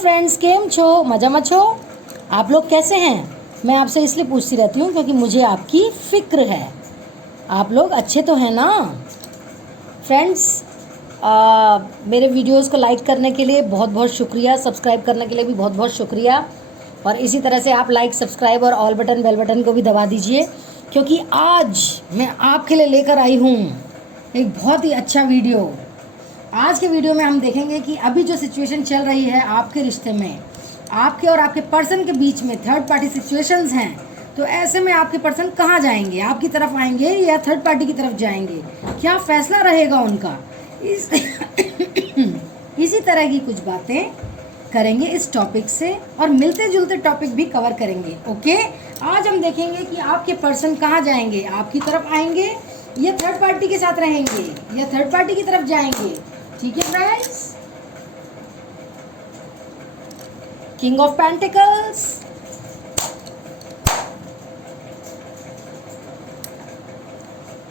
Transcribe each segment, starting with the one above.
Friends, केम छो? मजा मत छो? आप लोग कैसे हैं? मैं आपसे इसलिए पूछती रहती हूँ क्योंकि मुझे आपकी फ़िक्र है। आप लोग अच्छे तो हैं ना फ्रेंड्स? मेरे वीडियोस को लाइक करने के लिए बहुत बहुत शुक्रिया, सब्सक्राइब करने के लिए भी बहुत बहुत शुक्रिया। और इसी तरह से आप लाइक, सब्सक्राइब और ऑल बटन, बेल बटन को भी दबा दीजिए, क्योंकि आज मैं आपके लिए लेकर आई हूँ एक बहुत ही अच्छा वीडियो। आज के वीडियो में हम देखेंगे कि अभी जो सिचुएशन चल रही है आपके रिश्ते में, आपके और आपके पर्सन के बीच में थर्ड पार्टी सिचुएशंस हैं, तो ऐसे में आपके पर्सन कहाँ जाएंगे? आपकी तरफ आएंगे या थर्ड पार्टी की तरफ जाएंगे? क्या फैसला रहेगा उनका? इसी तरह की कुछ बातें करेंगे इस टॉपिक से, और मिलते जुलते टॉपिक भी कवर करेंगे। ओके, आज हम देखेंगे कि आपके पर्सन कहाँ जाएंगे, आपकी तरफ आएंगे या थर्ड पार्टी के साथ रहेंगे या थर्ड पार्टी की तरफ जाएंगे। ठीक है friends? King of pentacles,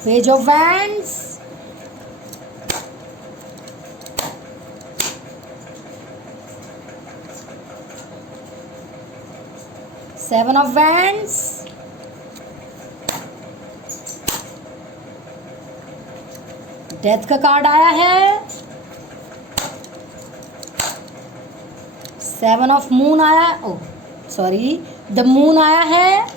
page of wands, seven of wands, death का कार्ड आया है, सेवन ऑफ मून आया, ओ सॉरी, द मून आया है,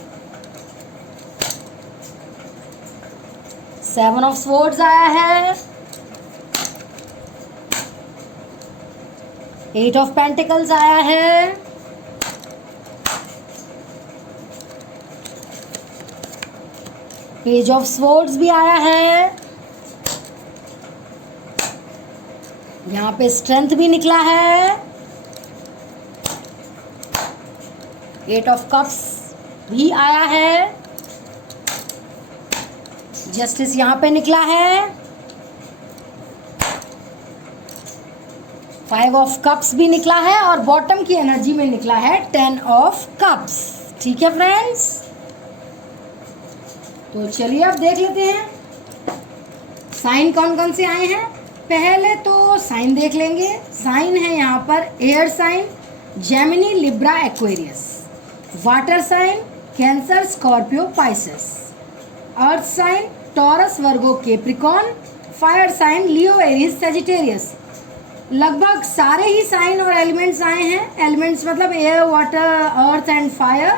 सेवन ऑफ स्वॉर्ड्स आया है, एट ऑफ पेंटिकल्स आया है, पेज ऑफ स्वॉर्ड्स भी आया है, यहाँ पे स्ट्रेंथ भी निकला है, एट ऑफ कप्स भी आया है, जस्टिस यहाँ पे निकला है, फाइव ऑफ कप्स भी निकला है, और बॉटम की एनर्जी में निकला है टेन ऑफ कप्स। ठीक है फ्रेंड्स, तो चलिए अब देख लेते हैं साइन कौन कौन से आए हैं। पहले तो साइन देख लेंगे। साइन है यहाँ पर air sign Gemini, Libra, Aquarius. Water sign Cancer, Scorpio, Pisces. Earth sign Taurus, Virgo, Capricorn. Fire sign Leo, Aries, Sagittarius. लगभग सारे ही साइन और एलिमेंट्स आए हैं। एलिमेंट्स मतलब air, water, earth and fire.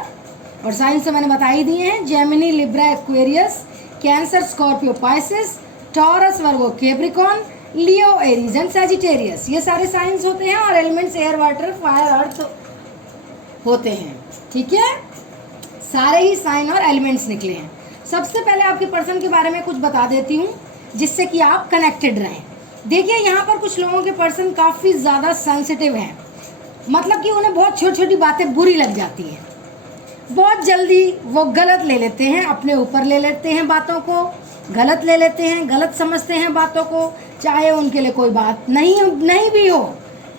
और साइन से मैंने बता ही दिए हैं, Gemini, Libra, Aquarius, cancer, Scorpio, Pisces, taurus, Virgo, Capricorn, Leo, Aries and Sagittarius. ये सारे साइंस होते हैं और एलिमेंट्स एयर, वाटर, फायर, अर्थ होते हैं। ठीक है, सारे ही साइन और एलिमेंट्स निकले हैं। सबसे पहले आपके पर्सन के बारे में कुछ बता देती हूँ जिससे कि आप कनेक्टेड रहें। देखिए, यहाँ पर कुछ लोगों के पर्सन काफ़ी ज़्यादा सेंसिटिव हैं, मतलब कि उन्हें बहुत छोटी छोटी बातें बुरी लग जाती हैं। बहुत जल्दी वो गलत ले लेते हैं, अपने ऊपर ले लेते हैं, बातों को गलत ले लेते हैं, गलत समझते हैं बातों को, चाहे उनके लिए कोई बात नहीं भी हो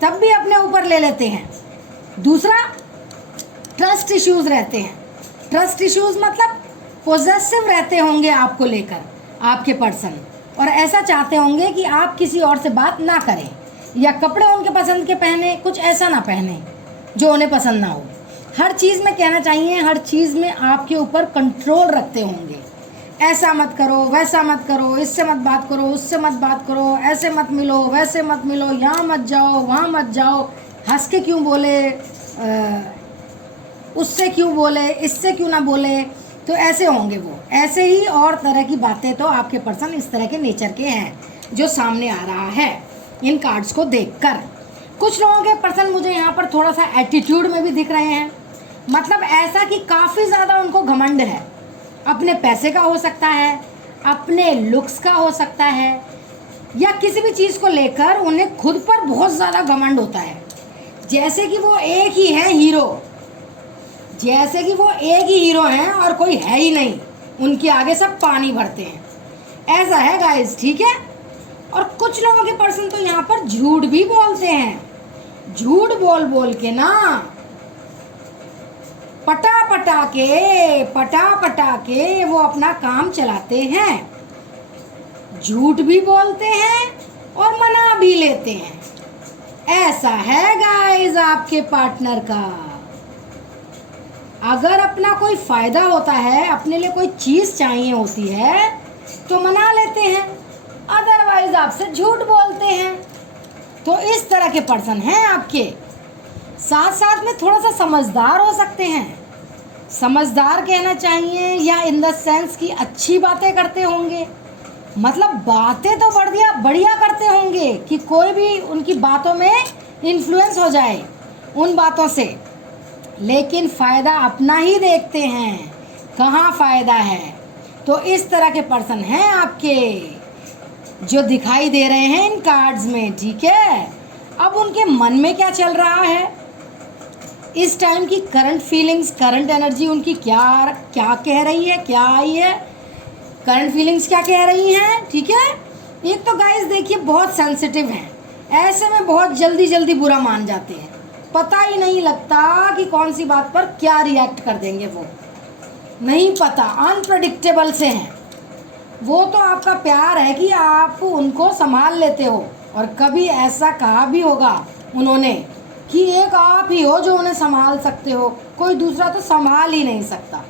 तब भी अपने ऊपर ले लेते हैं। दूसरा, ट्रस्ट इश्यूज रहते हैं। ट्रस्ट इश्यूज मतलब पोजेसिव रहते होंगे आपको लेकर आपके पर्सन, और ऐसा चाहते होंगे कि आप किसी और से बात ना करें, या कपड़े उनके पसंद के पहने, कुछ ऐसा ना पहने जो उन्हें पसंद ना हो। हर चीज़ में कहना चाहिए, हर चीज़ में आपके ऊपर कंट्रोल रखते होंगे। ऐसा मत करो, वैसा मत करो, इससे मत बात करो, उससे मत बात करो, ऐसे मत मिलो, वैसे मत मिलो, यहाँ मत जाओ, वहाँ मत जाओ, हंस के क्यों बोले, उससे क्यों बोले, इससे क्यों ना बोले। तो ऐसे होंगे वो, ऐसे ही और तरह की बातें। तो आपके पर्सन इस तरह के नेचर के हैं जो सामने आ रहा है इन कार्ड्स को देखकर। कुछ लोगों के पर्सन मुझे यहाँ पर थोड़ा सा एटीट्यूड में भी दिख रहे हैं, मतलब ऐसा कि काफ़ी ज़्यादा उनको घमंड है। अपने पैसे का हो सकता है, अपने लुक्स का हो सकता है, या किसी भी चीज़ को लेकर उन्हें खुद पर बहुत ज़्यादा घमंड होता है, जैसे कि वो एक ही है हीरो, जैसे कि वो एक ही हीरो हैं और कोई है ही नहीं, उनके आगे सब पानी भरते हैं। ऐसा है गाइस, ठीक है। और कुछ लोगों के पर्सन तो यहाँ पर झूठ भी बोलते हैं। झूठ बोल बोल के ना पटा पटा के वो अपना काम चलाते हैं। झूठ भी बोलते हैं और मना भी लेते हैं। ऐसा है गाइस आपके पार्टनर का। अगर अपना कोई फायदा होता है, अपने लिए कोई चीज चाहिए होती है तो मना लेते हैं, अदरवाइज आपसे झूठ बोलते हैं। तो इस तरह के पर्सन हैं आपके। साथ साथ में थोड़ा सा समझदार हो सकते हैं। समझदार कहना चाहिए या इन द सेंस की अच्छी बातें करते होंगे, मतलब बातें तो बढ़िया बढ़िया करते होंगे कि कोई भी उनकी बातों में इन्फ्लुएंस हो जाए उन बातों से, लेकिन फ़ायदा अपना ही देखते हैं, कहाँ फ़ायदा है। तो इस तरह के पर्सन हैं आपके जो दिखाई दे रहे हैं इन कार्ड्स में, ठीक है। अब उनके मन में क्या चल रहा है, इस टाइम की करंट फीलिंग्स, करंट एनर्जी उनकी क्या क्या कह रही है, क्या आई है, करंट फीलिंग्स क्या कह रही हैं, ठीक है। एक तो गाइस देखिए बहुत सेंसिटिव हैं, ऐसे में बहुत जल्दी जल्दी बुरा मान जाते हैं, पता ही नहीं लगता कि कौन सी बात पर क्या रिएक्ट कर देंगे, वो नहीं पता, अनप्रडिक्टेबल से हैं। वो तो आपका प्यार है कि आप उनको संभाल लेते हो, और कभी ऐसा कहा भी होगा उन्होंने कि एक आप ही हो जो उन्हें संभाल सकते हो, कोई दूसरा तो संभाल ही नहीं सकता।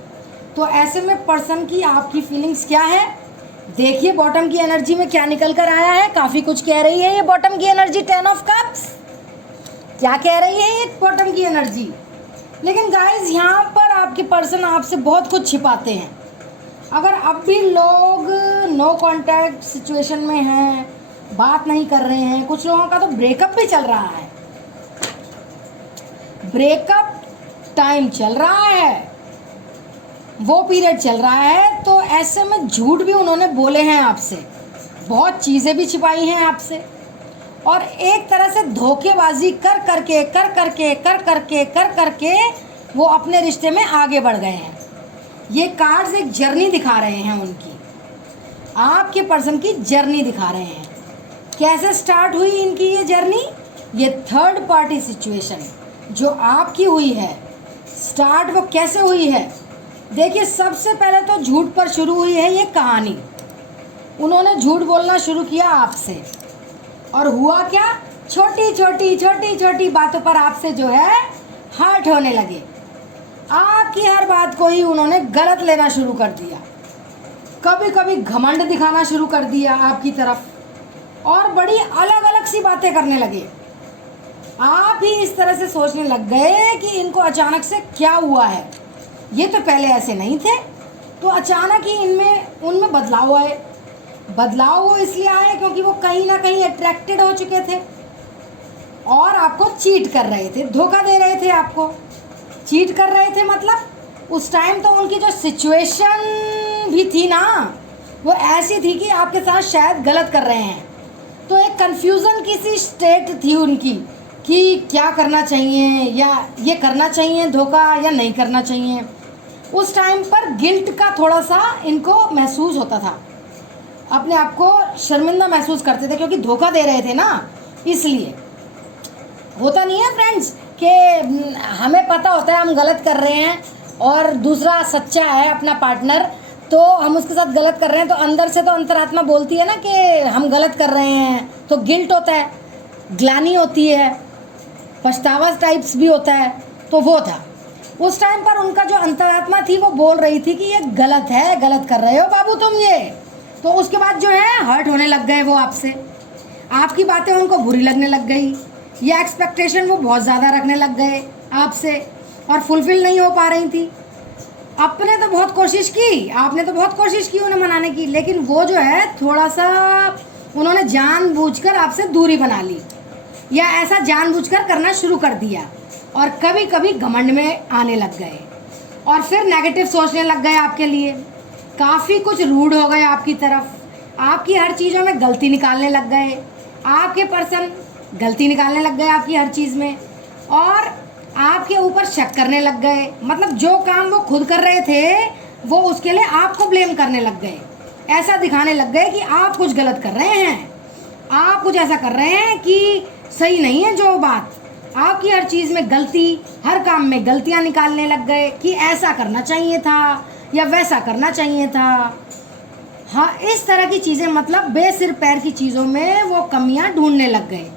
तो ऐसे में पर्सन की आपकी फीलिंग्स क्या है, देखिए बॉटम की एनर्जी में क्या निकल कर आया है। काफ़ी कुछ कह रही है ये बॉटम की एनर्जी, 10 ऑफ कप्स। क्या कह रही है ये बॉटम की एनर्जी, लेकिन गाइस यहाँ पर आपके पर्सन आपसे बहुत कुछ छिपाते हैं। अगर अब भी लोग नो कांटेक्ट सिचुएशन में हैं, बात नहीं कर रहे हैं, कुछ लोगों का तो ब्रेकअप भी चल रहा है, ब्रेकअप टाइम चल रहा है, वो पीरियड चल रहा है, तो ऐसे में झूठ भी उन्होंने बोले हैं आपसे, बहुत चीज़ें भी छिपाई हैं आपसे, और एक तरह से धोखेबाजी कर करके वो अपने रिश्ते में आगे बढ़ गए हैं। ये कार्ड्स एक जर्नी दिखा रहे हैं उनकी, आपके पर्सन की जर्नी दिखा रहे हैं। कैसे स्टार्ट हुई इनकी ये जर्नी, ये थर्ड पार्टी सिचुएशन जो आपकी हुई है, स्टार्ट वो कैसे हुई है। देखिए सबसे पहले तो झूठ पर शुरू हुई है ये कहानी। उन्होंने झूठ बोलना शुरू किया आपसे, और हुआ क्या, छोटी छोटी बातों पर आपसे जो है हर्ट होने लगे। आपकी हर बात को ही उन्होंने गलत लेना शुरू कर दिया, कभी कभी घमंड दिखाना शुरू कर दिया आपकी तरफ, और बड़ी अलग अलग सी बातें करने लगे। आप ही इस तरह से सोचने लग गए कि इनको अचानक से क्या हुआ है, ये तो पहले ऐसे नहीं थे। तो अचानक ही उनमें बदलाव आए। बदलाव वो इसलिए आए क्योंकि वो कहीं ना कहीं अट्रैक्टेड हो चुके थे और आपको चीट कर रहे थे, धोखा दे रहे थे आपको। चीट कर रहे थे मतलब उस टाइम तो उनकी जो सिचुएशन भी थी ना, वो ऐसी थी कि आपके साथ शायद गलत कर रहे हैं। तो एक कन्फ्यूज़न की सी स्टेट थी उनकी कि क्या करना चाहिए, या ये करना चाहिए धोखा या नहीं करना चाहिए। उस टाइम पर गिल्ट का थोड़ा सा इनको महसूस होता था, अपने आप को शर्मिंदा महसूस करते थे क्योंकि धोखा दे रहे थे ना, इसलिए। होता नहीं है फ्रेंड्स कि हमें पता होता है हम गलत कर रहे हैं और दूसरा सच्चा है अपना पार्टनर, तो हम उसके साथ गलत कर रहे हैं, तो अंदर से तो अंतरात्मा बोलती है ना कि हम गलत कर रहे हैं, तो गिल्ट होता है, ग्लानि होती है, पछतावा टाइप्स भी होता है। तो वो था उस टाइम पर उनका जो अंतरात्मा थी वो बोल रही थी कि ये गलत है, गलत कर रहे हो बाबू तुम ये। तो उसके बाद जो है हर्ट होने लग गए वो आपसे, आपकी बातें उनको बुरी लगने लग गई, ये एक्सपेक्टेशन वो बहुत ज़्यादा रखने लग गए आपसे और फुलफ़िल नहीं हो पा रही थी। आपने तो बहुत कोशिश की, आपने तो बहुत कोशिश की उन्हें मनाने की, लेकिन वो जो है थोड़ा सा उन्होंने जानबूझकर आपसे दूरी बना ली, या ऐसा जानबूझकर करना शुरू कर दिया, और कभी कभी घमंड में आने लग गए और फिर नेगेटिव सोचने लग गए आपके लिए, काफ़ी कुछ रूड हो गए आपकी तरफ, आपकी हर चीज़ों में गलती निकालने लग गए। आपके पर्सन गलती निकालने लग गए आपकी हर चीज़ में, और आपके ऊपर शक करने लग गए। मतलब जो काम वो खुद कर रहे थे वो उसके लिए आपको ब्लेम करने लग गए, ऐसा दिखाने लग गए कि आप कुछ गलत कर रहे हैं, आप कुछ ऐसा कर रहे हैं कि सही नहीं है जो बात। आपकी हर चीज़ में गलती, हर काम में गलतियां निकालने लग गए कि ऐसा करना चाहिए था या वैसा करना चाहिए था। हाँ, इस तरह की चीज़ें, मतलब बेसिर पैर की चीज़ों में वो कमियां ढूंढने लग गए,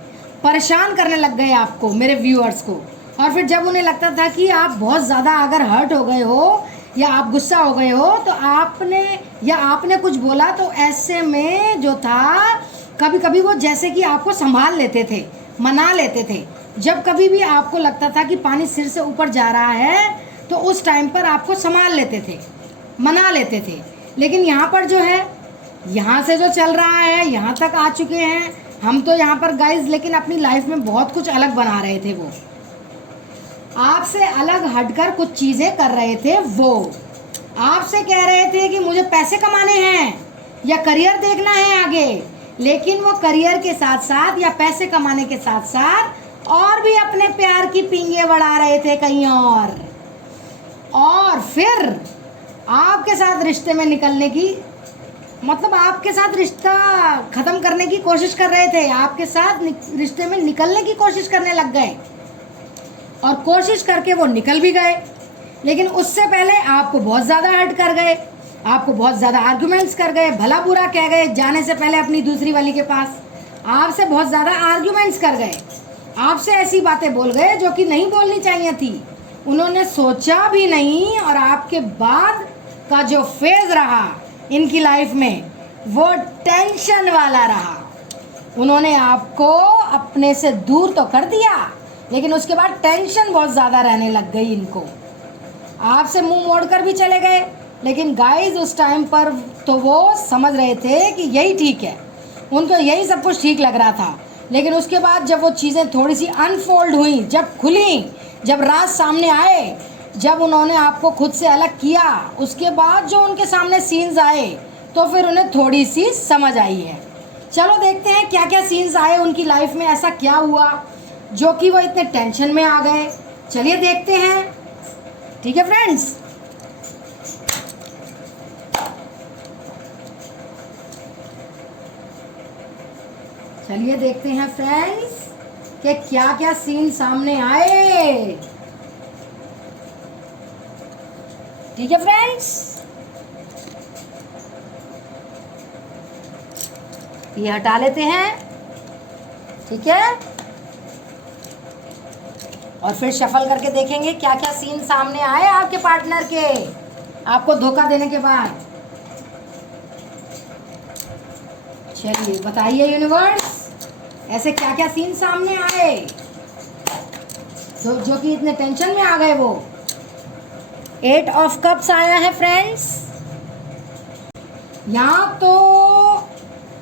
परेशान करने लग गए आपको, मेरे व्यूअर्स को। और फिर जब उन्हें लगता था कि आप बहुत ज़्यादा अगर हर्ट हो गए हो या आप गुस्सा हो गए हो तो आपने कुछ बोला, तो ऐसे में जो था कभी कभी वो जैसे कि आपको संभाल लेते थे, मना लेते थे। जब कभी भी आपको लगता था कि पानी सिर से ऊपर जा रहा है तो उस टाइम पर आपको संभाल लेते थे, मना लेते थे। लेकिन यहाँ पर जो है, यहाँ से जो चल रहा है, यहाँ तक आ चुके हैं हम तो यहाँ पर गाइज, लेकिन अपनी लाइफ में बहुत कुछ अलग बना रहे थे। वो आपसे अलग हटकर कुछ चीज़ें कर रहे थे। वो आपसे कह रहे थे कि मुझे पैसे कमाने हैं या करियर देखना है आगे, लेकिन वो करियर के साथ साथ या पैसे कमाने के साथ साथ और भी अपने प्यार की पींगे बढ़ा रहे थे कहीं और फिर आपके साथ रिश्ते में निकलने की, मतलब आपके साथ रिश्ता ख़त्म करने की कोशिश कर रहे थे, आपके साथ रिश्ते में निकलने की कोशिश करने लग गए और कोशिश करके वो निकल भी गए। लेकिन उससे पहले आपको बहुत ज़्यादा हर्ट कर गए, आपको बहुत ज़्यादा आर्ग्यूमेंट्स कर गए, भला बुरा कह गए, जाने से पहले अपनी दूसरी वाली के पास आपसे बहुत ज़्यादा आर्ग्यूमेंट्स कर गए, आपसे ऐसी बातें बोल गए जो कि नहीं बोलनी चाहिए थी। उन्होंने सोचा भी नहीं और आपके बाद का जो फेज़ रहा इनकी लाइफ में वो टेंशन वाला रहा। उन्होंने आपको अपने से दूर तो कर दिया, लेकिन उसके बाद टेंशन बहुत ज़्यादा रहने लग गई इनको। आपसे मुंह मोड़कर भी चले गए, लेकिन गाइस उस टाइम पर तो वो समझ रहे थे कि यही ठीक है, उनको यही सब कुछ ठीक लग रहा था। लेकिन उसके बाद जब वो चीज़ें थोड़ी सी अनफोल्ड हुई, जब खुली, जब राज सामने आए, जब उन्होंने आपको खुद से अलग किया, उसके बाद जो उनके सामने सीन्स आए तो फिर उन्हें थोड़ी सी समझ आई है। चलो देखते हैं क्या क्या सीन्स आए उनकी लाइफ में, ऐसा क्या हुआ जो कि वो इतने टेंशन में आ गए। चलिए देखते हैं, ठीक है फ्रेंड्स। चलिए देखते हैं फ्रेंड्स कि क्या क्या सीन सामने आए। ठीक है फ्रेंड्स, ये हटा लेते हैं, ठीक है, और फिर शफल करके देखेंगे क्या क्या सीन सामने आए आपके पार्टनर के, आपको धोखा देने के बाद। चलिए बताइए यूनिवर्स, ऐसे क्या क्या सीन सामने आए जो कि इतने टेंशन में आ गए। वो 8 ऑफ कप्स आया है फ्रेंड्स। यहाँ तो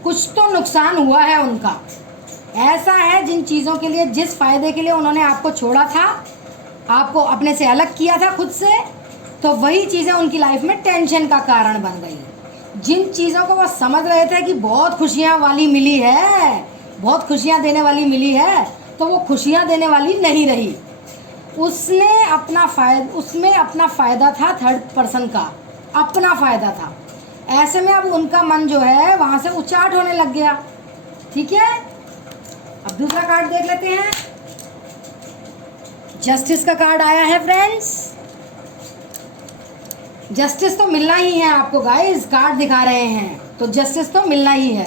कुछ तो नुकसान हुआ है उनका, ऐसा है जिन चीज़ों के लिए, जिस फायदे के लिए उन्होंने आपको छोड़ा था, आपको अपने से अलग किया था खुद से, तो वही चीज़ें उनकी लाइफ में टेंशन का कारण बन गई। जिन चीज़ों को वो समझ रहे थे कि बहुत खुशियाँ वाली मिली है, बहुत खुशियाँ देने वाली मिली है, तो वो खुशियाँ देने वाली नहीं रही। उसमें अपना फ़ायदा था, थर्ड पर्सन का अपना फ़ायदा था। ऐसे में अब उनका मन जो है वहाँ से उचाट होने लग गया। ठीक है, अब दूसरा कार्ड देख लेते हैं। जस्टिस का कार्ड आया है फ्रेंड्स। जस्टिस तो मिलना ही है आपको गाइस, कार्ड दिखा रहे हैं तो जस्टिस तो मिलना ही है।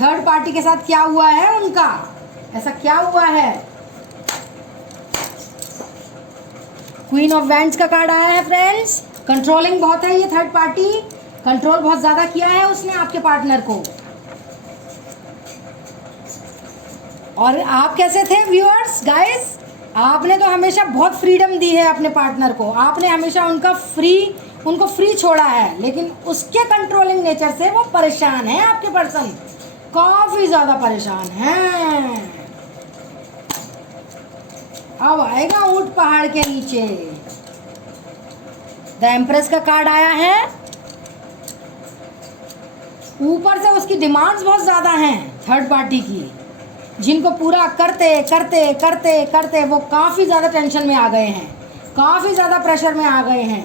थर्ड पार्टी के साथ क्या हुआ है उनका, ऐसा क्या हुआ है। क्वीन ऑफ वैंड्स का कार्ड आया है फ्रेंड्स। कंट्रोलिंग बहुत है ये थर्ड पार्टी, कंट्रोल बहुत ज़्यादा किया है उसने आपके पार्टनर को। और आप कैसे थे व्यूअर्स गाइस, आपने तो हमेशा बहुत फ्रीडम दी है अपने पार्टनर को, आपने हमेशा उनको फ्री छोड़ा है, लेकिन उसके कंट्रोलिंग नेचर से वो परेशान है। आपके पर्सन काफ़ी ज़्यादा परेशान हैं। अब आएगा ऊंट पहाड़ के नीचे। द एम्प्रेस का कार्ड आया है। ऊपर से उसकी डिमांड्स बहुत ज़्यादा हैं थर्ड पार्टी की, जिनको पूरा करते करते करते करते वो काफ़ी ज़्यादा टेंशन में आ गए हैं, काफ़ी ज़्यादा प्रेशर में आ गए हैं।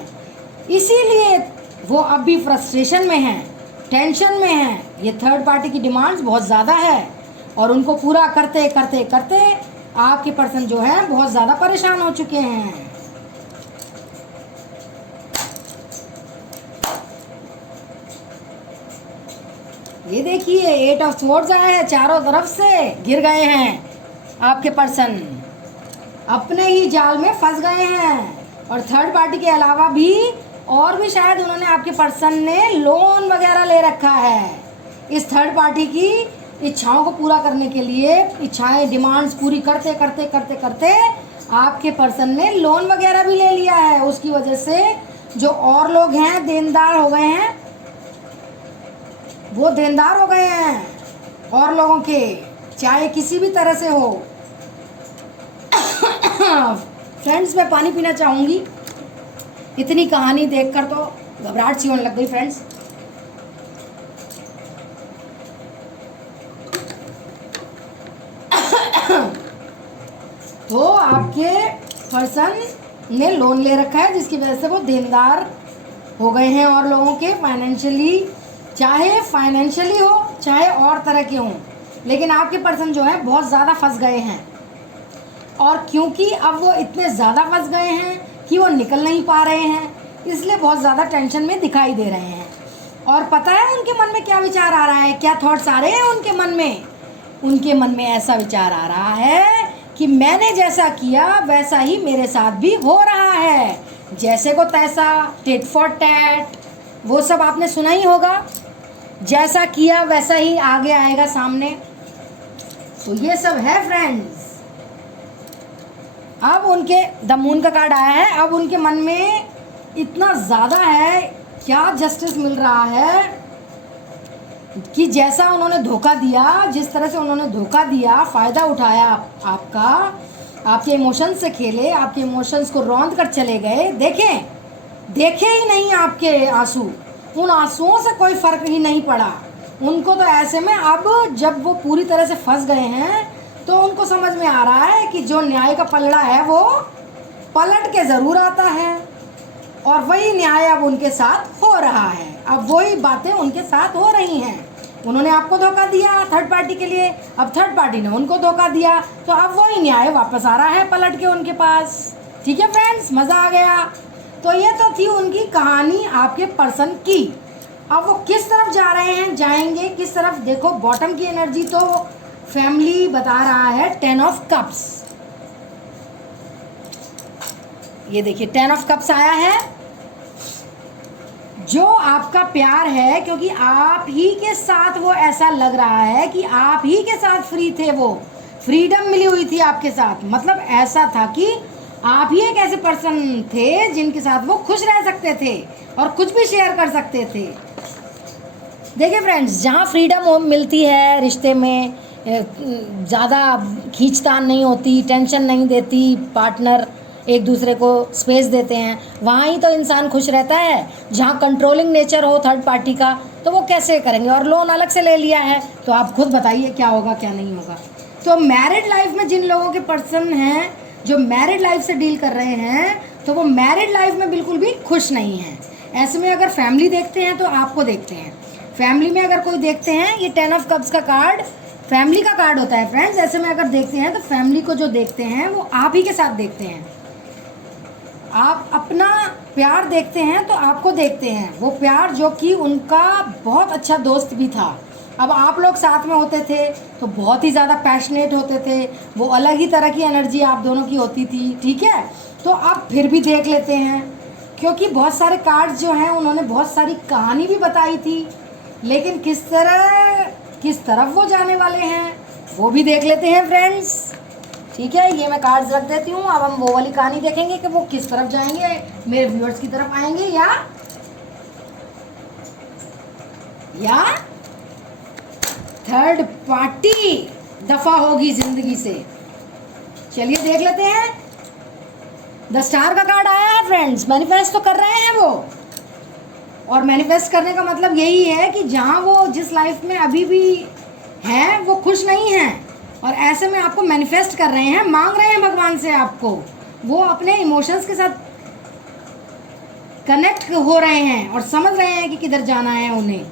इसीलिए वो अब भी फ्रस्ट्रेशन में हैं, टेंशन में हैं। ये थर्ड पार्टी की डिमांड्स बहुत ज़्यादा है और उनको पूरा करते करते करते आपके पर्सन जो है बहुत ज़्यादा परेशान हो चुके हैं। ये देखिए 8 ऑफ स्वॉर्ड्स आया है, चारों तरफ से गिर गए हैं। आपके पर्सन अपने ही जाल में फंस गए हैं। और थर्ड पार्टी के अलावा भी और भी शायद उन्होंने, आपके पर्सन ने लोन वगैरह ले रखा है। इस थर्ड पार्टी की इच्छाओं को पूरा करने के लिए, इच्छाएं डिमांड्स पूरी करते करते करते करते आपके पर्सन ने लोन वगैरह भी ले लिया है। उसकी वजह से जो और लोग हैं देनदार हो गए हैं, वो देनदार हो गए हैं और लोगों के, चाहे किसी भी तरह से हो। फ्रेंड्स, मैं पानी पीना चाहूँगी। इतनी कहानी देखकर तो घबराहट सी होने लग गई फ्रेंड्स। तो आपके पर्सन ने लोन ले रखा है, जिसकी वजह से वो देनदार हो गए हैं और लोगों के, फाइनेंशियली, चाहे फाइनेंशियली हो चाहे और तरह के हों। लेकिन आपके पर्सन जो है बहुत ज़्यादा फंस गए हैं। और क्योंकि अब वो इतने ज़्यादा फंस गए हैं कि वो निकल नहीं पा रहे हैं, इसलिए बहुत ज़्यादा टेंशन में दिखाई दे रहे हैं। और पता है उनके मन में क्या विचार आ रहा है, क्या थॉट्स आ रहे हैं उनके मन में? उनके मन में ऐसा विचार आ रहा है कि मैंने जैसा किया वैसा ही मेरे साथ भी हो रहा है। जैसे को तैसा, टिट फॉर टैट, वो सब आपने सुना ही होगा। जैसा किया वैसा ही आगे आएगा सामने। तो ये सब है फ्रेंड्स। अब उनके, द मून का कार्ड आया है, अब उनके मन में इतना ज़्यादा है, क्या जस्टिस मिल रहा है कि जैसा उन्होंने धोखा दिया, जिस तरह से उन्होंने धोखा दिया, फ़ायदा उठाया आपका, आपके इमोशंस से खेले, आपके इमोशंस को रौंद कर चले गए। देखे ही नहीं आपके आंसू, उन आंसुओं से कोई फ़र्क ही नहीं पड़ा उनको। तो ऐसे में अब जब वो पूरी तरह से फंस गए हैं तो उनको समझ में आ रहा है कि जो न्याय का पलड़ा है वो पलट के ज़रूर आता है। और वही न्याय अब उनके साथ हो रहा है। अब वही बातें उनके साथ हो रही हैं। उन्होंने आपको धोखा दिया थर्ड पार्टी के लिए, अब थर्ड पार्टी ने उनको धोखा दिया, तो अब वही न्याय वापस आ रहा है पलट के उनके पास। ठीक है फ्रेंड्स, मज़ा आ गया। तो ये तो थी उनकी कहानी आपके पर्सन की। अब वो किस तरफ जा रहे हैं, जाएंगे किस तरफ? देखो, बॉटम की एनर्जी तो फैमिली बता रहा है, 10 ऑफ कप्स। ये देखिए 10 ऑफ कप्स आया है। जो आपका प्यार है, क्योंकि आप ही के साथ वो ऐसा लग रहा है कि आप ही के साथ फ्री थे, वो फ्रीडम मिली हुई थी आपके साथ। मतलब ऐसा था कि आप ही एक ऐसे पर्सन थे जिनके साथ वो खुश रह सकते थे और कुछ भी शेयर कर सकते थे। देखिए फ्रेंड्स, जहाँ फ्रीडम मिलती है रिश्ते में, ज़्यादा खींचतान नहीं होती, टेंशन नहीं देती, पार्टनर एक दूसरे को स्पेस देते हैं, वहाँ ही तो इंसान खुश रहता है। जहाँ कंट्रोलिंग नेचर हो थर्ड पार्टी का, तो वो कैसे करेंगे? और लोन अलग से ले लिया है, तो आप खुद बताइए क्या होगा क्या नहीं होगा। तो मैरिड लाइफ में जिन लोगों के पर्सन हैं जो मैरिड लाइफ से डील कर रहे हैं, तो वो मैरिड लाइफ में बिल्कुल भी खुश नहीं हैं। ऐसे में अगर फैमिली देखते हैं तो आपको देखते हैं, फैमिली में अगर कोई देखते हैं, ये 10 ऑफ कप्स का कार्ड फैमिली का कार्ड होता है फ्रेंड्स। ऐसे में अगर देखते हैं तो फैमिली को जो देखते हैं वो आप ही के साथ देखते हैं। आप अपना प्यार देखते हैं तो आपको देखते हैं, वो प्यार जो कि उनका बहुत अच्छा दोस्त भी था। अब आप लोग साथ में होते थे तो बहुत ही ज़्यादा पैशनेट होते थे, वो अलग ही तरह की एनर्जी आप दोनों की होती थी। ठीक है, तो आप फिर भी देख लेते हैं, क्योंकि बहुत सारे कार्ड्स जो हैं उन्होंने बहुत सारी कहानी भी बताई थी, लेकिन किस तरफ वो जाने वाले हैं वो भी देख लेते हैं फ्रेंड्स। ठीक है, ये मैं कार्ड्स रख देती हूँ। अब हम वो वाली कहानी देखेंगे कि वो किस तरफ जाएंगे, मेरे व्यूअर्स की तरफ आएंगे या थर्ड पार्टी दफा होगी जिंदगी से। चलिए देख लेते हैं। द स्टार का कार्ड आया है फ्रेंड्स। मैनिफेस्ट तो कर रहे हैं वो, और मैनिफेस्ट करने का मतलब यही है कि जहाँ वो जिस लाइफ में अभी भी हैं वो खुश नहीं हैं, और ऐसे में आपको मैनिफेस्ट कर रहे हैं, मांग रहे हैं भगवान से आपको। वो अपने इमोशंस के साथ कनेक्ट हो रहे हैं और समझ रहे हैं कि किधर जाना है उन्हें,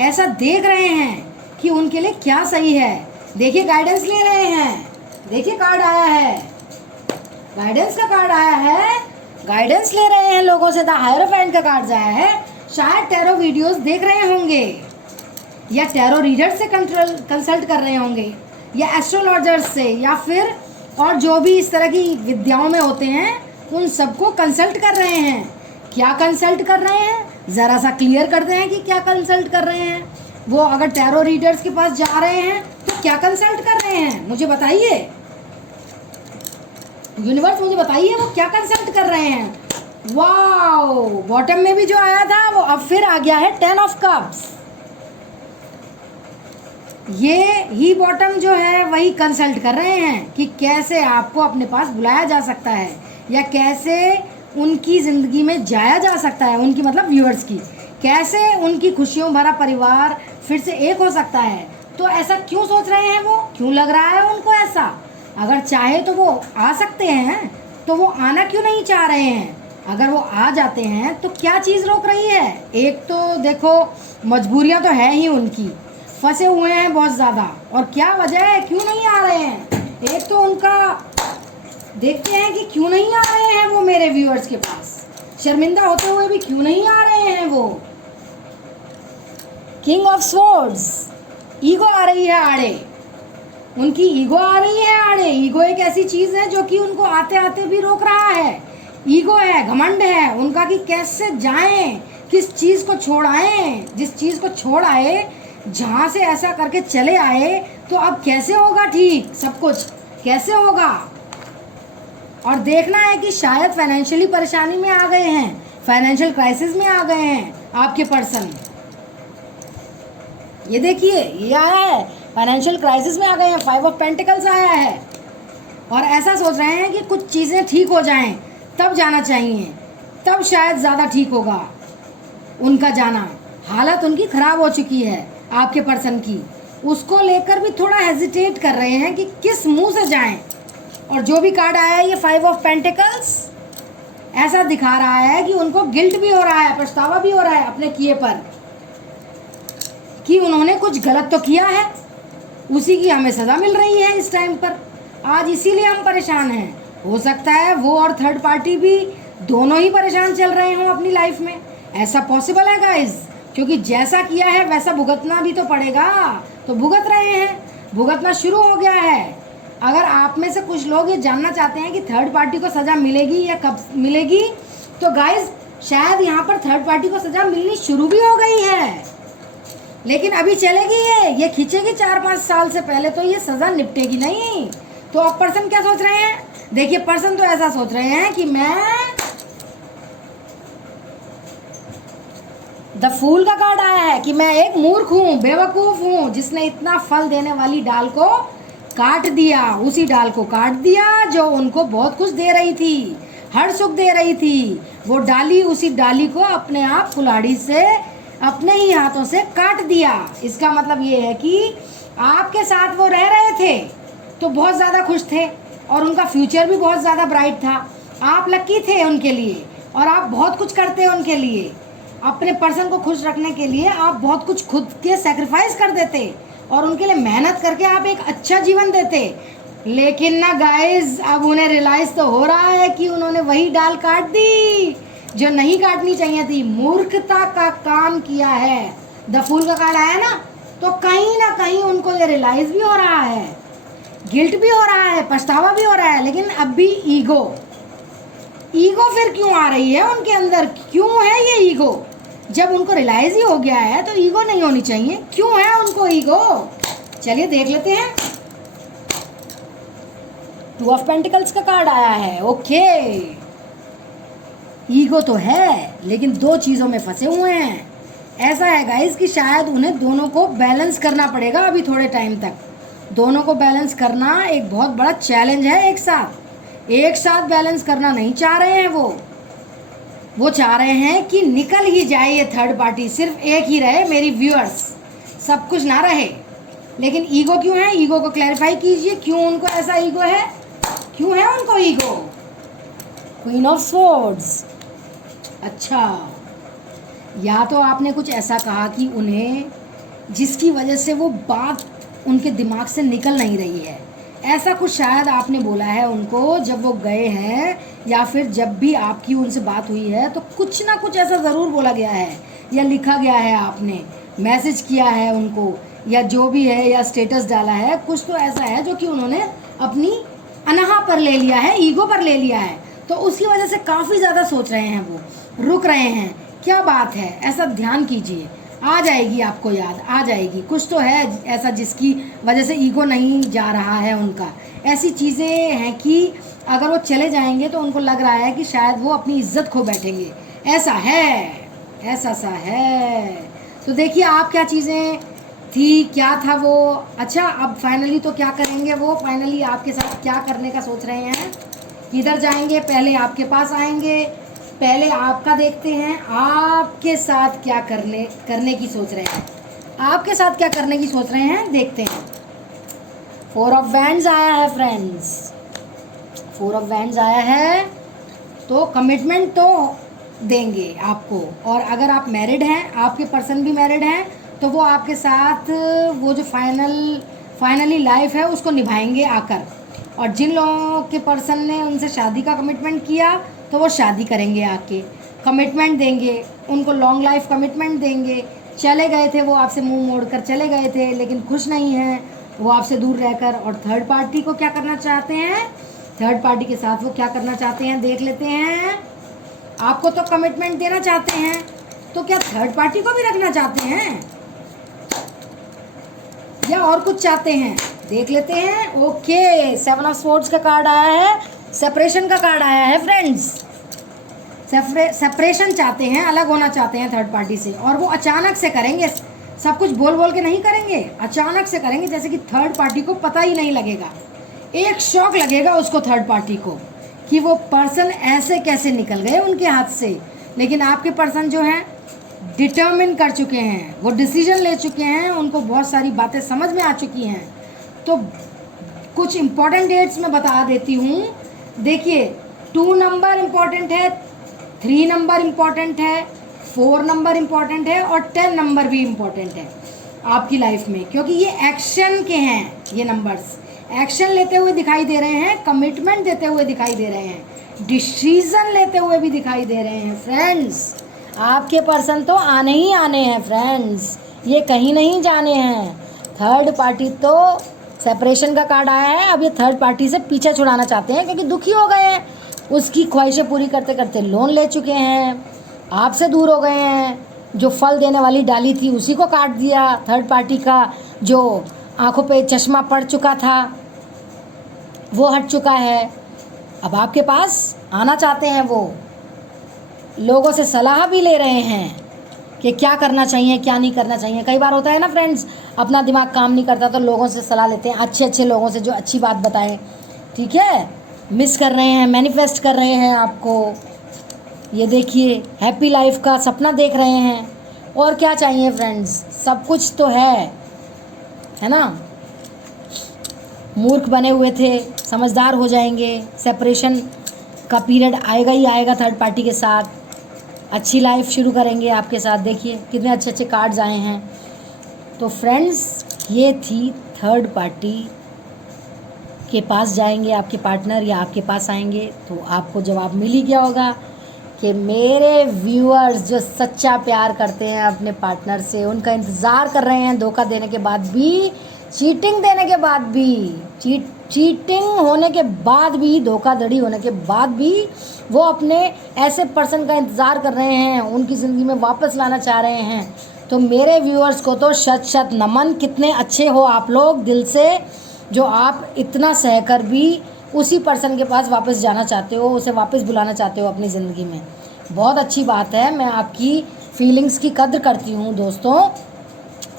ऐसा देख रहे हैं कि उनके लिए क्या सही है। देखिए गाइडेंस ले रहे हैं, देखिए कार्ड आया है, गाइडेंस का कार्ड आया है, गाइडेंस ले रहे हैं लोगों से। द हायरोफेंट का कार्ड आया है। शायद टैरो वीडियोस देख रहे होंगे या टैरो रीडर से कंसल्ट कर रहे होंगे, या एस्ट्रोलॉजर्स से, या फिर और जो भी इस तरह की विद्याओं में होते हैं उन सबको कंसल्ट कर रहे हैं। क्या कंसल्ट कर रहे हैं, ज़रा सा क्लियर करते हैं कि क्या कंसल्ट कर रहे हैं। वो अगर टैरो रीडर्स के पास जा रहे हैं तो क्या कंसल्ट कर रहे हैं, मुझे बताइए यूनिवर्स, मुझे बताइए वो क्या कंसल्ट कर रहे हैं। वाओ, बॉटम में भी जो आया था वो अब फिर आ गया है 10 ऑफ कप्स। ये ही बॉटम जो है वही कंसल्ट कर रहे हैं कि कैसे आपको अपने पास बुलाया जा सकता है, या कैसे उनकी ज़िंदगी में जाया जा सकता है, उनकी मतलब व्यूअर्स की, कैसे उनकी खुशियों भरा परिवार फिर से एक हो सकता है। तो ऐसा क्यों सोच रहे हैं वो, क्यों लग रहा है उनको ऐसा? अगर चाहे तो वो आ सकते हैं, तो वो आना क्यों नहीं चाह रहे हैं? अगर वो आ जाते हैं तो क्या चीज़ रोक रही है? एक तो देखो मजबूरियां तो है ही उनकी, फंसे हुए हैं बहुत ज़्यादा, और क्या वजह है क्यों नहीं आ रहे हैं? एक तो उनका देखते हैं कि क्यों नहीं आ रहे हैं वो मेरे व्यूअर्स के पास, शर्मिंदा होते हुए भी क्यों नहीं आ रहे हैं वो। किंग ऑफ स्वॉर्ड्स, ईगो आ रही है आड़े, उनकी ईगो आ रही है आड़े। ईगो एक ऐसी चीज़ है जो कि उनको आते आते भी रोक रहा है। ईगो है, घमंड है उनका कि कैसे जाएं, किस चीज़ को छोड़ आए, जिस चीज़ को छोड़ आए, जहाँ से ऐसा करके चले आए, तो अब कैसे होगा ठीक, सब कुछ कैसे होगा। और देखना है कि शायद फाइनेंशियली परेशानी में आ गए हैं, फाइनेंशियल क्राइसिस में आ गए हैं आपके पर्सन। ये देखिए ये आया है, फाइनेंशियल क्राइसिस में आ गए हैं, 5 ऑफ पेंटिकल्स आया है, और ऐसा सोच रहे हैं कि कुछ चीज़ें ठीक हो जाएं तब जाना चाहिए, तब शायद ज़्यादा ठीक होगा उनका जाना। हालत उनकी ख़राब हो चुकी है आपके पर्सन की, उसको लेकर भी थोड़ा हेजिटेट कर रहे हैं कि किस मुंह से जाएं। और जो भी कार्ड आया है ये 5 ऑफ पेंटिकल्स ऐसा दिखा रहा है कि उनको गिल्ट भी हो रहा है, पछतावा भी हो रहा है अपने किए पर, कि उन्होंने कुछ गलत तो किया है, उसी की हमें सज़ा मिल रही है इस टाइम पर। आज इसीलिए हम परेशान हैं। हो सकता है वो और थर्ड पार्टी भी दोनों ही परेशान चल रहे हों अपनी लाइफ में, ऐसा पॉसिबल है गाइज, क्योंकि जैसा किया है वैसा भुगतना भी तो पड़ेगा। तो भुगत रहे हैं, भुगतना शुरू हो गया है। अगर आप में से कुछ लोग ये जानना चाहते हैं कि थर्ड पार्टी को सज़ा मिलेगी या कब मिलेगी, तो गाइज शायद यहाँ पर थर्ड पार्टी को सज़ा मिलनी शुरू भी हो गई है, लेकिन अभी चलेगी, ये खींचेगी 4-5 साल से पहले, तो ये सज़ा निपटेगी नहीं। तो अब पर्सन क्या सोच रहे हैं, देखिए पर्सन तो ऐसा सोच रहे हैं कि मैं, द फूल का कार्ड आया है कि मैं एक मूर्ख हूँ, बेवकूफ़ हूँ, जिसने इतना फल देने वाली डाल को काट दिया, उसी डाल को काट दिया जो उनको बहुत कुछ दे रही थी, हर सुख दे रही थी। वो डाली, उसी डाली को अपने आप कुल्हाड़ी से अपने ही हाथों से काट दिया। इसका मतलब ये है कि आपके साथ वो रह रहे थे तो बहुत ज़्यादा खुश थे, और उनका फ्यूचर भी बहुत ज़्यादा ब्राइट था। आप लकी थे उनके लिए, और आप बहुत कुछ करते हैं उनके लिए, अपने पर्सन को खुश रखने के लिए आप बहुत कुछ खुद के सेक्रीफाइस कर देते, और उनके लिए मेहनत करके आप एक अच्छा जीवन देते। लेकिन ना गाइस, अब उन्हें रियलाइज़ तो हो रहा है कि उन्होंने वही डाल काट दी जो नहीं काटनी चाहिए थी, मूर्खता का काम किया है। द फूल का कार्ड आया ना, तो कहीं ना कहीं उनको ये रियलाइज़ भी हो रहा है, गिल्ट भी हो रहा है, पछतावा भी हो रहा है। लेकिन अब भी ईगो फिर क्यों आ रही है उनके अंदर, क्यों है ये ईगो? जब उनको रियलाइज ही हो गया है तो ईगो नहीं होनी चाहिए, क्यों है उनको ईगो? चलिए देख लेते हैं। 2 ऑफ पेंटिकल्स का कार्ड आया है। ओके, ईगो तो है लेकिन 2 चीज़ों में फंसे हुए हैं। ऐसा है गाइस कि शायद उन्हें दोनों को बैलेंस करना पड़ेगा अभी थोड़े टाइम तक। दोनों को बैलेंस करना एक बहुत बड़ा चैलेंज है। एक साथ बैलेंस करना नहीं चाह रहे हैं वो चाह रहे हैं कि निकल ही जाए ये थर्ड पार्टी, सिर्फ एक ही रहे मेरी व्यूअर्स, सब कुछ ना रहे। लेकिन ईगो क्यों है? ईगो को क्लैरिफाई कीजिए, क्यों उनको ऐसा ईगो है, क्यों है उनको ईगो? Queen of swords. अच्छा, या तो आपने कुछ ऐसा कहा कि उन्हें, जिसकी वजह से वो बात उनके दिमाग से निकल नहीं रही है, ऐसा कुछ शायद आपने बोला है उनको जब वो गए हैं, या फिर जब भी आपकी उनसे बात हुई है तो कुछ ना कुछ ऐसा ज़रूर बोला गया है या लिखा गया है, आपने मैसेज किया है उनको या जो भी है या स्टेटस डाला है, कुछ तो ऐसा है जो कि उन्होंने अपनी अनहा पर ले लिया है, ईगो पर ले लिया है, तो उसकी वजह से काफ़ी ज़्यादा सोच रहे हैं, वो रुक रहे हैं। क्या बात है, ऐसा ध्यान कीजिए, आ जाएगी आपको याद, आ जाएगी। कुछ तो है ऐसा जिसकी वजह से ईगो नहीं जा रहा है उनका। ऐसी चीज़ें हैं कि अगर वो चले जाएंगे तो उनको लग रहा है कि शायद वो अपनी इज्जत खो बैठेंगे। ऐसा है, ऐसा सा है। तो देखिए आप क्या चीज़ें थी, क्या था वो। अच्छा, अब फाइनली तो क्या करेंगे वो, फाइनली आपके साथ क्या करने का सोच रहे हैं, किधर जाएंगे, पहले आपके पास आएंगे, पहले आपका देखते हैं आपके साथ क्या करने की सोच रहे हैं, आपके साथ क्या करने की सोच रहे हैं, देखते हैं। 4 ऑफ वैंड्स आया है फ्रेंड्स, 4 ऑफ वैंड्स आया है, तो कमिटमेंट तो देंगे आपको। और अगर आप मैरिड हैं, आपके पर्सन भी मैरिड हैं, तो वो आपके साथ वो जो फाइनली लाइफ है उसको निभाएंगे आकर। और जिन लोगों के पर्सन ने उनसे शादी का कमिटमेंट किया तो वो शादी करेंगे आके, कमिटमेंट देंगे उनको, लॉन्ग लाइफ कमिटमेंट देंगे। चले गए थे वो, आपसे मुंह मोड़कर चले गए थे, लेकिन खुश नहीं हैं वो आपसे दूर रहकर। और थर्ड पार्टी को क्या करना चाहते हैं, थर्ड पार्टी के साथ वो क्या करना चाहते हैं, देख लेते हैं। आपको तो कमिटमेंट देना चाहते हैं, तो क्या थर्ड पार्टी को भी रखना चाहते हैं या और कुछ चाहते हैं, देख लेते हैं। ओके, 7 ऑफ स्वॉर्ड्स का कार्ड आया है, सेपरेशन का कार्ड आया है फ्रेंड्स। सेपरेशन चाहते हैं, अलग होना चाहते हैं थर्ड पार्टी से, और वो अचानक से करेंगे, सब कुछ बोल बोल के नहीं करेंगे, अचानक से करेंगे, जैसे कि थर्ड पार्टी को पता ही नहीं लगेगा। एक शॉक लगेगा उसको थर्ड पार्टी को कि वो पर्सन ऐसे कैसे निकल गए उनके हाथ से। लेकिन आपके पर्सन जो हैं डिटर्मिन कर चुके हैं, वो डिसीजन ले चुके हैं, उनको बहुत सारी बातें समझ में आ चुकी हैं। तो कुछ इम्पॉर्टेंट डेट्स मैं बता देती हूँ। देखिए 2 नंबर इम्पॉर्टेंट है, 3 नंबर इम्पॉर्टेंट है, 4 नंबर इम्पॉर्टेंट है, और 10 नंबर भी इम्पॉर्टेंट है आपकी लाइफ में, क्योंकि ये एक्शन के हैं। ये नंबर्स एक्शन लेते हुए दिखाई दे रहे हैं, कमिटमेंट देते हुए दिखाई दे रहे हैं, डिसीजन लेते हुए भी दिखाई दे रहे हैं फ्रेंड्स। आपके पर्सन तो आने ही आने हैं फ्रेंड्स, ये कहीं नहीं जाने हैं। थर्ड पार्टी तो सेपरेशन का कार्ड आया है, अब ये थर्ड पार्टी से पीछे छुड़ाना चाहते हैं, क्योंकि दुखी हो गए हैं, उसकी ख्वाहिशें पूरी करते करते लोन ले चुके हैं, आपसे दूर हो गए हैं। जो फल देने वाली डाली थी उसी को काट दिया, थर्ड पार्टी का जो आंखों पे चश्मा पड़ चुका था वो हट चुका है। अब आपके पास आना चाहते हैं, वो लोगों से सलाह भी ले रहे हैं कि क्या करना चाहिए क्या नहीं करना चाहिए। कई बार होता है ना फ्रेंड्स, अपना दिमाग काम नहीं करता तो लोगों से सलाह लेते हैं, अच्छे अच्छे लोगों से जो अच्छी बात बताएं, ठीक है। मिस कर रहे हैं, मैनिफेस्ट कर रहे हैं आपको, ये देखिए हैप्पी लाइफ का सपना देख रहे हैं। और क्या चाहिए फ्रेंड्स, सब कुछ तो है ना। मूर्ख बने हुए थे, समझदार हो जाएंगे, सेपरेशन का पीरियड आएगा ही आएगा थर्ड पार्टी के साथ, अच्छी लाइफ शुरू करेंगे आपके साथ। देखिए कितने अच्छे अच्छे कार्ड्स आए हैं। तो फ्रेंड्स ये थी थर्ड पार्टी के पास जाएंगे आपके पार्टनर या आपके पास आएंगे, तो आपको जवाब मिल ही गया होगा कि मेरे व्यूअर्स जो सच्चा प्यार करते हैं अपने पार्टनर से, उनका इंतज़ार कर रहे हैं, धोखा देने के बाद भी, चीटिंग देने के बाद भी, चीटिंग होने के बाद भी, धोखाधड़ी होने के बाद भी वो अपने ऐसे पर्सन का इंतज़ार कर रहे हैं, उनकी ज़िंदगी में वापस लाना चाह रहे हैं। तो मेरे व्यूअर्स को तो शत शत नमन, कितने अच्छे हो आप लोग दिल से, जो आप इतना सहकर भी उसी पर्सन के पास वापस जाना चाहते हो, उसे वापस बुलाना चाहते हो अपनी ज़िंदगी में। बहुत अच्छी बात है, मैं आपकी फीलिंग्स की कद्र करती हूँ दोस्तों।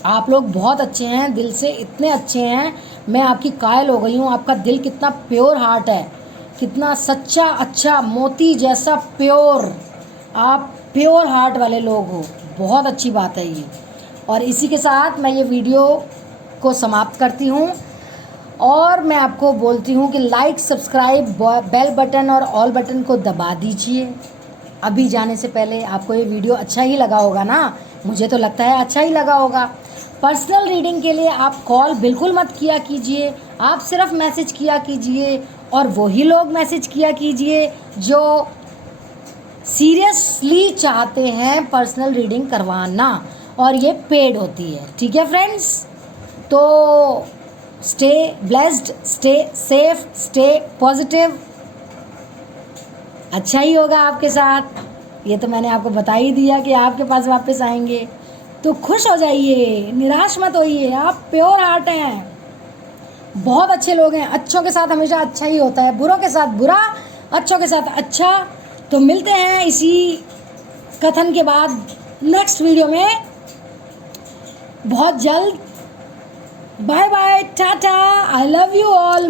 आप लोग बहुत अच्छे हैं, दिल से इतने अच्छे हैं, मैं आपकी कायल हो गई हूँ। आपका दिल कितना प्योर हार्ट है, कितना सच्चा, अच्छा, मोती जैसा प्योर, आप प्योर हार्ट वाले लोग हो। बहुत अच्छी बात है ये। और इसी के साथ मैं ये वीडियो को समाप्त करती हूँ, और मैं आपको बोलती हूँ कि लाइक, सब्सक्राइब, बेल बटन और ऑल बटन को दबा दीजिए। अभी जाने से पहले आपको ये वीडियो अच्छा ही लगा होगा ना, मुझे तो लगता है अच्छा ही लगा होगा। पर्सनल रीडिंग के लिए आप कॉल बिल्कुल मत किया कीजिए, आप सिर्फ मैसेज किया कीजिए, और वही लोग मैसेज किया कीजिए जो सीरियसली चाहते हैं पर्सनल रीडिंग करवाना, और ये पेड होती है, ठीक है फ्रेंड्स। तो stay blessed, stay safe, stay positive. अच्छा ही होगा आपके साथ, ये तो मैंने आपको बता ही दिया कि आपके पास वापस आएंगे। तो खुश हो जाइए, निराश मत होइए, आप प्योर हार्ट हैं, बहुत अच्छे लोग हैं। अच्छों के साथ हमेशा अच्छा ही होता है, बुरों के साथ बुरा, अच्छों के साथ अच्छा। तो मिलते हैं इसी कथन के बाद नेक्स्ट वीडियो में बहुत जल्द। बाय बाय, टाटा, आई लव यू ऑल।